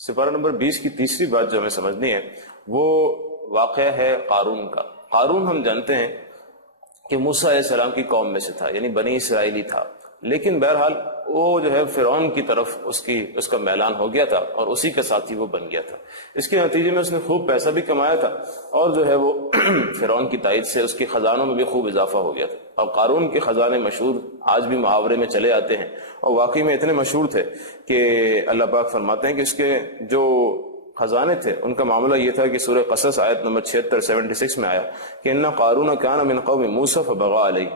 سپارہ number 20 کی تیسری بات جو ہمیں سمجھنی ہے وہ واقعہ ہے قارون کا۔ قارون ہم جانتے ہیں کہ موسیٰ علیہ السلام کی قوم میں سے تھا، یعنی بنی اسرائیلی تھا، لیکن بہرحال وہ جو ہے فرعون کی طرف اس کا میلان ہو گیا تھا اور اسی کا ساتھی وہ بن گیا تھا۔ اس کے نتیجے میں اس نے خوب پیسہ بھی کمایا تھا اور جو ہے وہ فرعون کی تائید سے اس کے خزانوں میں بھی خوب اضافہ ہو گیا تھا۔ اور قارون کے خزانے مشہور آج بھی محاورے میں چلے آتے ہیں اور واقعی میں اتنے مشہور تھے کہ اللہ پاک فرماتے ہیں کہ اس کے جو خزانے تھے ان کا معاملہ یہ تھا کہ سورہ قصص آیت نمبر 76 میں آیا کہ ان قارون کان من قوم موسیٰ فبغى علیہ،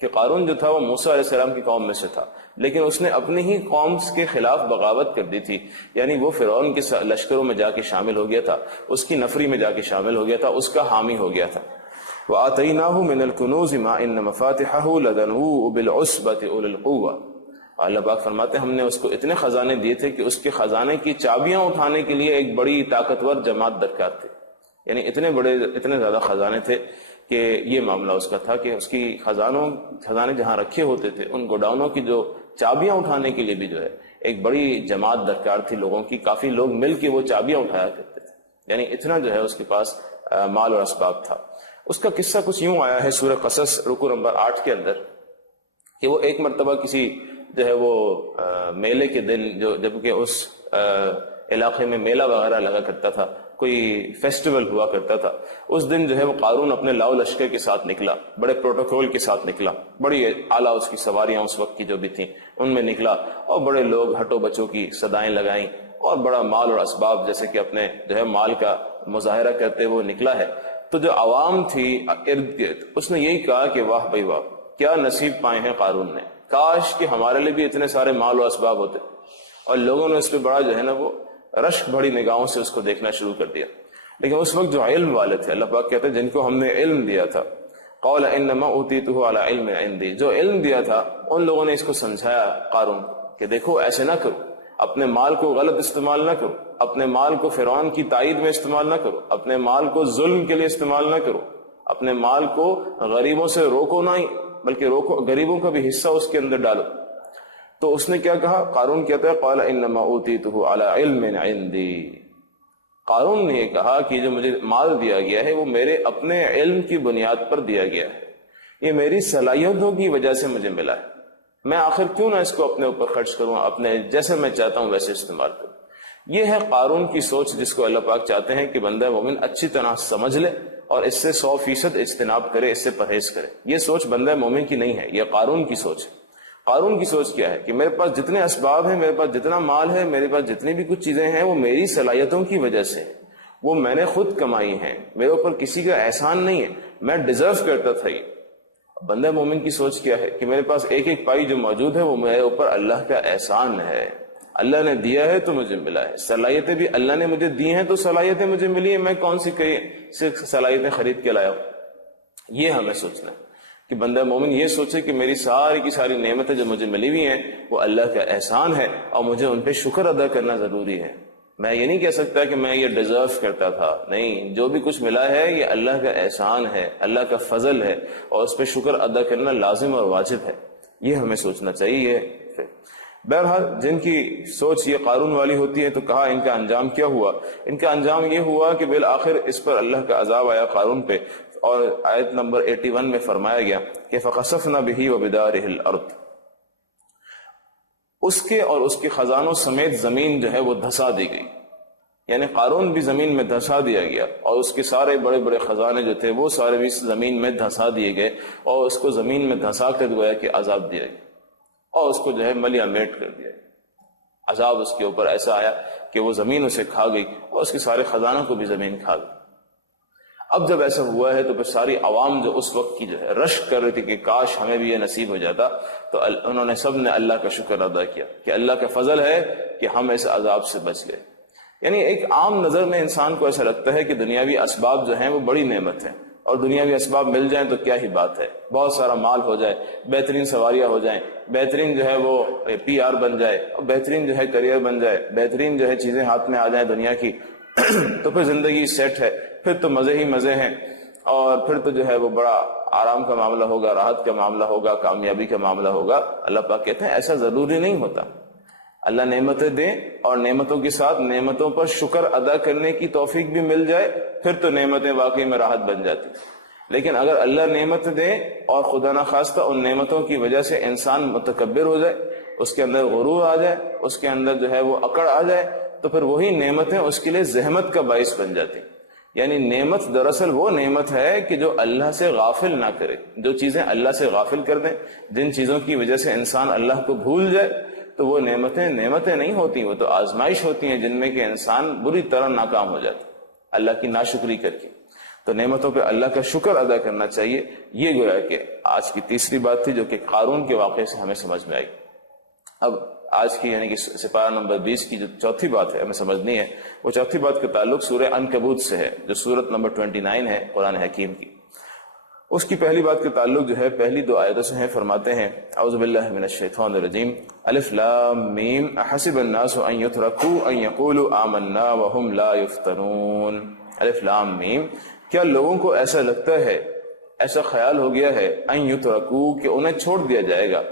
کہ قارون جو تھا وہ موسیٰ علیہ السلام کی قوم میں سے تھا، لیکن اس نے اپنی ہی قوم کے خلاف بغاوت کر دی تھی، یعنی وہ فرعون کے لشکروں میں جا کے شامل ہو گیا تھا، اس کی نفری میں جا کے شامل ہو گیا تھا، اس کا حامی ہو گیا تھا۔ وَآتَيْنَاهُ مِنَ الْكُنُوزِ مَا إِنَّ مَفَاتِحَهُ لَتَنُوءُ بِالْعُصْبَةِ أُولِي الْقُوَّةِ۔ اللہ پاک فرماتے ہیں ہم نے اس کو اتنے خزانے دیے تھے کہ اس کے خزانے کی چابیاں اٹھانے کے لیے ایک بڑی طاقتور جماعت درکار تھی، یعنی اتنے زیادہ خزانے تھے کہ یہ معاملہ اس کا تھا کہ اس کی خزانے جہاں رکھے ہوتے تھے ان گوڈاؤنوں کی جو چابیاں اٹھانے کے لیے بھی جو ہے ایک بڑی جماعت درکار تھی لوگوں کی، کافی لوگ مل کے وہ چابیاں اٹھایا کرتے تھے، یعنی اتنا جو ہے اس کے پاس مال اور اسباب تھا۔ اس کا قصہ کچھ یوں آیا ہے سورہ قصص رکوع نمبر 8 کے اندر کہ وہ ایک مرتبہ کسی جو ہے وہ میلے کے دن جبکہ اس علاقے میں میلہ وغیرہ لگا کرتا تھا، کوئی فیسٹیول ہوا کرتا تھا، اس دن جو ہے وہ قارون اپنے لاؤ لشکر کے ساتھ نکلا، بڑے پروٹوکول کے ساتھ نکلا، بڑی اعلیٰ اس کی سواریاں اس وقت کی جو بھی تھیں ان میں نکلا اور بڑے لوگ ہٹو بچوں کی صدائیں لگائیں اور بڑا مال اور اسباب جیسے کہ اپنے جو ہے مال کا مظاہرہ کرتے وہ نکلا ہے۔ تو جو عوام تھی ارد گرد اس نے یہی کہا کہ واہ بھائی واہ، کیا نصیب پائے ہیں قارون نے، کاش کہ ہمارے لیے بھی اتنے سارے مال و اسباب ہوتے۔ اور لوگوں نے اس پہ بڑا جو ہے نا وہ رشک بڑی نگاہوں سے اس کو دیکھنا شروع کر دیا۔ لیکن اس وقت جو علم والے تھے، اللہ پاک کہتے ہیں جن کو ہم نے علم دیا تھا، قال انما اوتیتہ علی علم عندی، جو علم دیا تھا ان لوگوں نے اس کو سمجھایا قارون کہ دیکھو ایسے نہ کرو، اپنے مال کو غلط استعمال نہ کرو، اپنے مال کو فرعون کی تائید میں استعمال نہ کرو، اپنے مال کو ظلم کے لیے استعمال نہ کرو، اپنے مال کو غریبوں سے روکو نہیں بلکہ روکو، غریبوں کا بھی حصہ اس کے اندر ڈالو۔ تو اس نے کیا کہا؟ قارون کہتا ہے قال انما اوتیتہ علی علم عندی، قارون نے یہ کہا کہ جو مجھے مال دیا گیا ہے وہ میرے اپنے علم کی بنیاد پر دیا گیا ہے، یہ میری صلاحیتوں کی وجہ سے مجھے ملا ہے، میں آخر کیوں نہ اس کو اپنے اوپر خرچ کروں، اپنے جیسے میں چاہتا ہوں ویسے استعمال کروں۔ یہ ہے قارون کی سوچ جس کو اللہ پاک چاہتے ہیں کہ بندہ مومن اچھی طرح سمجھ لے اور اس سے 100% اجتناب کرے، اس سے پرہیز کرے۔ یہ سوچ بندہ مومن کی نہیں ہے، یہ قارون کی سوچ ہے۔ قارون کی سوچ کیا ہے کہ میرے پاس جتنے اسباب ہیں، میرے پاس جتنا مال ہے، میرے پاس جتنی بھی کچھ چیزیں ہیں وہ میری صلاحیتوں کی وجہ سے، وہ میں نے خود کمائی ہیں، میرے اوپر کسی کا احسان نہیں ہے، میں ڈیزرو کرتا تھا۔ یہ بندہ مومن کی سوچ کیا ہے کہ میرے پاس ایک ایک پائی جو موجود ہے وہ میرے اوپر اللہ کا احسان ہے، اللہ نے دیا ہے تو مجھے ملا ہے، صلاحیتیں بھی اللہ نے مجھے دی ہیں تو صلاحیتیں مجھے ملی ہیں، میں کون سی صلاحیتیں خرید کے لایا ہوں۔ یہ ہمیں سوچنا ہے کہ بندہ مومن یہ سوچے کہ میری ساری کی ساری نعمتیں جو مجھے ملی ہوئی ہیں وہ اللہ کا احسان ہے اور مجھے ان پہ شکر ادا کرنا ضروری ہے۔ میں یہ نہیں کہہ سکتا کہ میں یہ ڈیزرو کرتا تھا، نہیں، جو بھی کچھ ملا ہے یہ اللہ کا احسان ہے، اللہ کا فضل ہے اور اس پہ شکر ادا کرنا لازم اور واجب ہے۔ یہ ہمیں سوچنا چاہیے۔ بہرحال جن کی سوچ یہ قارون والی ہوتی ہے تو کہا ان کا انجام کیا ہوا؟ ان کا انجام یہ ہوا کہ بالآخر اس پر اللہ کا عذاب آیا قارون پہ، اور آیت نمبر 81 میں فرمایا گیا کہ فَخَسَفْنَا بِهِ وَبِدَارِهِ الْأَرْضِ، اس کے اور اس کے خزانوں سمیت زمین جو ہے وہ دھسا دی گئی، یعنی قارون بھی زمین میں دھسا دیا گیا اور اس کے سارے بڑے بڑے خزانے جو تھے وہ سارے بھی زمین میں دھسا دیے گئے اور اس کو زمین میں دھسا کر گویا کہ عذاب دیا گیا اور اس کو جو ہے ملیا میٹ کر دیا گیا۔ عذاب اس کے اوپر ایسا آیا کہ وہ زمین اسے کھا گئی اور اس کے سارے خزانوں کو بھی زمین کھا گئی۔ اب جب ایسا ہوا ہے تو پھر ساری عوام جو اس وقت کی جو ہے رشک کر رہی تھی کہ کاش ہمیں بھی یہ نصیب ہو جاتا، تو انہوں نے سب نے اللہ کا شکر ادا کیا کہ اللہ کا فضل ہے کہ ہم اس عذاب سے بچ گئے۔ یعنی ایک عام نظر میں انسان کو ایسا لگتا ہے کہ دنیاوی اسباب جو ہیں وہ بڑی نعمت ہیں اور دنیاوی اسباب مل جائیں تو کیا ہی بات ہے، بہت سارا مال ہو جائے، بہترین سواریاں ہو جائیں، بہترین جو ہے وہ PR بن جائے اور بہترین جو ہے کریئر بن جائے، بہترین جو ہے چیزیں ہاتھ میں آ جائیں دنیا کی تو پھر زندگی سیٹ ہے، پھر تو مزے ہی مزے ہیں اور پھر تو جو ہے وہ بڑا آرام کا معاملہ ہوگا، راحت کا معاملہ ہوگا، کامیابی کا معاملہ ہوگا۔ اللہ پاک کہتے ہیں ایسا ضروری نہیں ہوتا۔ اللہ نعمتیں دیں اور نعمتوں کے ساتھ نعمتوں پر شکر ادا کرنے کی توفیق بھی مل جائے، پھر تو نعمتیں واقعی میں راحت بن جاتی۔ لیکن اگر اللہ نعمت دیں اور خدا نخواستہ ان نعمتوں کی وجہ سے انسان متکبر ہو جائے، اس کے اندر غرور آ جائے، اس کے اندر جو ہے وہ اکڑ آ جائے، تو پھر وہی نعمتیں اس کے لیے زحمت کا باعث بن جاتی۔ یعنی نعمت دراصل وہ نعمت ہے کہ جو اللہ سے غافل نہ کرے، جو چیزیں اللہ سے غافل کر دیں، جن چیزوں کی وجہ سے انسان اللہ کو بھول جائے، تو وہ نعمتیں نہیں ہوتی، وہ تو آزمائش ہوتی ہیں جن میں کہ انسان بری طرح ناکام ہو جاتا ہے اللہ کی ناشکری کر کے۔ تو نعمتوں پہ اللہ کا شکر ادا کرنا چاہیے۔ یہ گویا کہ آج کی تیسری بات تھی جو کہ قارون کے واقعے سے ہمیں سمجھ میں آئی۔ اب آج کی یعنی کہ سپارہ نمبر 20 کی جو چوتھی بات ہے ہمیں سمجھنی ہے، وہ چوتھی بات کا تعلق سورہ عنکبوت سے ہے، جو سورت نمبر 29 ہے قرآن حکیم کی۔ اس کی پہلی بات کا تعلق جو ہے پہلی 2 آیتوں سے ہے۔ فرماتے ہیں اعوذ باللہ من الشیطان الرجیم، الف لام میم احسب الناس ان یترکوا ان یقولوا آمنا وهم لا یفتنون۔ الف لام میم، کیا لوگوں کو ایسا لگتا ہے، ایسا خیال ہو گیا ہے، ان یترکوا کہ انہیں چھوڑ دیا جائے گا،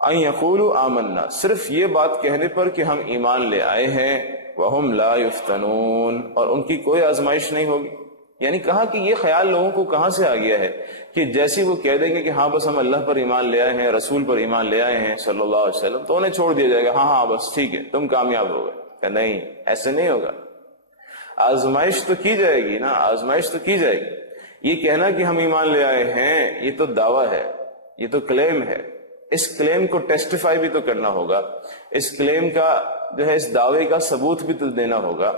ان یقولوا آمنا صرف یہ بات کہنے پر کہ ہم ایمان لے آئے ہیں، وهم لا یفتنون اور ان کی کوئی آزمائش نہیں ہوگی۔ یعنی کہا کہ یہ خیال لوگوں کو کہاں سے آ گیا ہے کہ جیسے وہ کہہ دیں گے کہ ہاں بس ہم اللہ پر ایمان لے آئے ہیں، رسول پر ایمان لے آئے ہیں صلی اللہ علیہ وسلم، تو انہیں چھوڑ دیا جائے گا، ہاں بس ٹھیک ہے تم کامیاب ہو گئے۔ کہ نہیں، ایسے نہیں ہوگا، آزمائش تو کی جائے گی نا، آزمائش تو کی جائے گی۔ یہ کہنا کہ ہم ایمان لے آئے ہیں یہ تو دعویٰ ہے، یہ تو کلیم ہے، اس کلیم کو ٹیسٹیفائی بھی تو کرنا ہوگا، اس کلیم کا جو ہے اس دعوے کا ثبوت بھی تو دینا ہوگا۔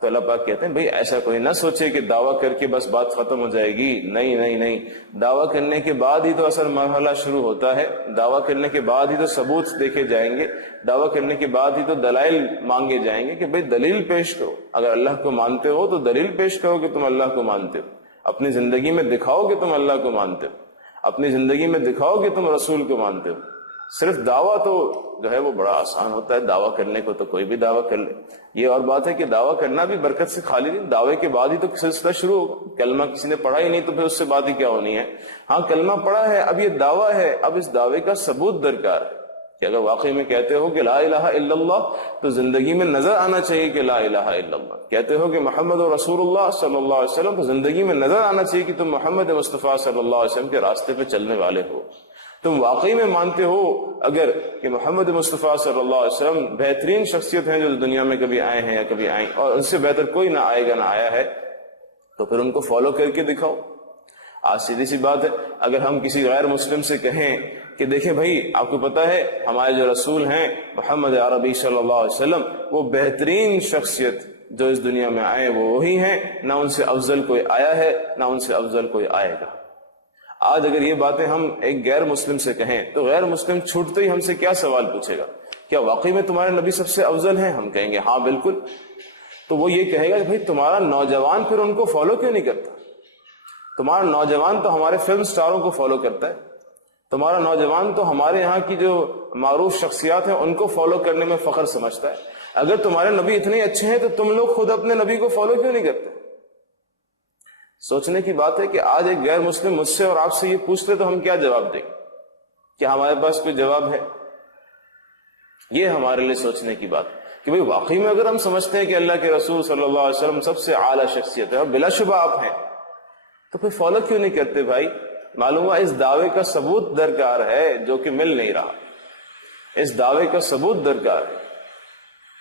تو اللہ پاک کہتے ہیں بھئی ایسا کوئی نہ سوچے کہ دعویٰ کر کے بس بات ختم ہو جائے گی، نہیں، دعویٰ کرنے کے بعد ہی تو اصل مرحلہ شروع ہوتا ہے، دعویٰ کرنے کے بعد ہی تو ثبوت دیکھے جائیں گے، دعویٰ کرنے کے بعد ہی تو دلائل مانگے جائیں گے کہ بھئی دلیل پیش کرو، اگر اللہ کو مانتے ہو تو دلیل پیش کرو کہ تم اللہ کو مانتے ہو، اپنی زندگی میں دکھاؤ کہ تم اللہ کو مانتے ہو، اپنی زندگی میں دکھاؤ کہ تم رسول کو مانتے ہو۔ صرف دعویٰ تو جو ہے وہ بڑا آسان ہوتا ہے، دعویٰ کرنے کو تو کوئی بھی دعویٰ کر لے۔ یہ اور بات ہے کہ دعویٰ کرنا بھی برکت سے خالی نہیں، دعوے کے بعد ہی تو سلسلہ شروع ہوگا۔ کلمہ کسی نے پڑھا ہی نہیں تو پھر اس سے بات ہی کیا ہونی ہے۔ ہاں کلمہ پڑھا ہے، اب یہ دعویٰ ہے، اب اس دعوے کا ثبوت درکار ہے کہ اگر واقعی میں کہتے ہو کہ لا الہ الا اللہ تو زندگی میں نظر آنا چاہیے کہ لا الہ الا اللہ، کہتے ہو کہ محمد رسول اللہ صلی اللہ علیہ وسلم تو زندگی میں نظر آنا چاہیے کہ تم محمد مصطفیٰ صلی اللہ علیہ وسلم کے راستے پہ چلنے والے ہو، تم واقعی میں مانتے ہو اگر کہ محمد مصطفیٰ صلی اللہ علیہ وسلم بہترین شخصیت ہیں جو دنیا میں کبھی آئے ہیں یا کبھی آئیں، اور ان سے بہتر کوئی نہ آئے گا نہ آیا ہے، تو پھر ان کو فالو کر کے دکھاؤ۔ آج سیدھی سی بات ہے، اگر ہم کسی غیر مسلم سے کہیں کہ دیکھیں بھائی آپ کو پتا ہے ہمارے جو رسول ہیں محمد عربی صلی اللہ علیہ وسلم وہ بہترین شخصیت جو اس دنیا میں آئے وہ وہی ہیں، نہ ان سے افضل کوئی آیا ہے نہ ان سے افضل کوئی آئے گا۔ آج اگر یہ باتیں ہم ایک غیر مسلم سے کہیں تو غیر مسلم چھوٹتے ہی ہم سے کیا سوال پوچھے گا، کیا واقعی میں تمہارے نبی سب سے افضل ہیں؟ ہم کہیں گے ہاں بالکل۔ تو وہ یہ کہے گا کہ بھائی تمہارا نوجوان پھر ان کو فالو کیوں نہیں کرتا؟ تمہارا نوجوان تو ہمارے فلم سٹاروں کو فالو کرتا ہے، تمہارا نوجوان تو ہمارے یہاں کی جو معروف شخصیات ہیں ان کو فالو کرنے میں فخر سمجھتا ہے۔ اگر تمہارے نبی اتنے اچھے ہیں تو تم لوگ خود اپنے نبی کو فالو کیوں نہیں کرتے؟ سوچنے کی بات ہے کہ آج ایک غیر مسلم مجھ سے اور آپ سے یہ پوچھ لے تو ہم کیا جواب دیں؟ کیا ہمارے پاس کوئی جواب ہے؟ یہ ہمارے لیے سوچنے کی بات کہ بھئی واقعی میں اگر ہم سمجھتے ہیں کہ اللہ کے رسول صلی اللہ علیہ وسلم سب سے اعلیٰ شخصیت ہے اور بلا شبہ آپ ہیں، تو پھر فالو کیوں نہیں کرتے بھائی؟ معلوم ہوا اس دعوے کا ثبوت درکار ہے جو کہ مل نہیں رہا، اس دعوے کا ثبوت درکار ہے،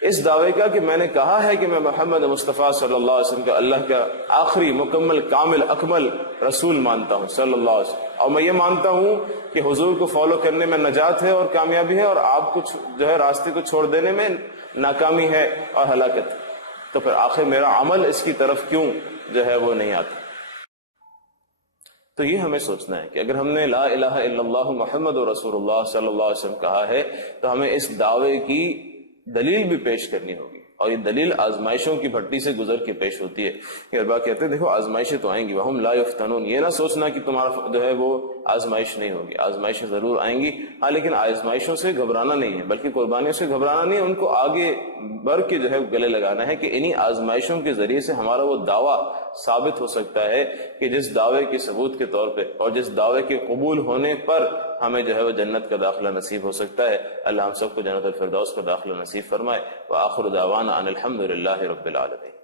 اس دعوے کا کہ میں نے کہا ہے کہ میں محمد مصطفیٰ صلی اللہ علیہ وسلم کا اللہ کا آخری مکمل کامل اکمل رسول مانتا ہوں صلی اللہ علیہ وسلم، اور میں یہ مانتا ہوں کہ حضور کو فالو کرنے میں نجات ہے اور کامیابی ہے، اور آپ کو جو ہے راستے کو چھوڑ دینے میں ناکامی ہے اور ہلاکت ہے، تو پھر آخر میرا عمل اس کی طرف کیوں جو ہے وہ نہیں آتا؟ تو یہ ہمیں سوچنا ہے کہ اگر ہم نے لا الہ الا اللہ محمد رسول اللہ صلی اللہ علیہ وسلم کہا ہے تو ہمیں اس دعوے کی دلیل بھی پیش کرنی ہوگی، اور یہ دلیل آزمائشوں کی بھٹی سے گزر کے پیش ہوتی ہے۔ کہ اربا کہتے ہیں دیکھو آزمائشیں تو آئیں گی، وہم لا یفتنون، یہ نہ سوچنا کہ تمہارا جو ہے وہ آزمائش نہیں ہوگی، آزمائشیں ضرور آئیں گی، ہاں لیکن آزمائشوں سے گھبرانا نہیں ہے، بلکہ قربانیوں سے گھبرانا نہیں ہے، ان کو آگے بڑھ کے جو ہے گلے لگانا ہے کہ انہی آزمائشوں کے ذریعے سے ہمارا وہ دعویٰ ثابت ہو سکتا ہے کہ جس دعوے کے ثبوت کے طور پہ اور جس دعوے کے قبول ہونے پر ہمیں جو ہے وہ جنت کا داخلہ نصیب ہو سکتا ہے۔ اللہ ہم سب کو جنت الفردوس کا داخلہ نصیب فرمائے۔ وآخر دعوانا ان الحمد للہ رب العالمین۔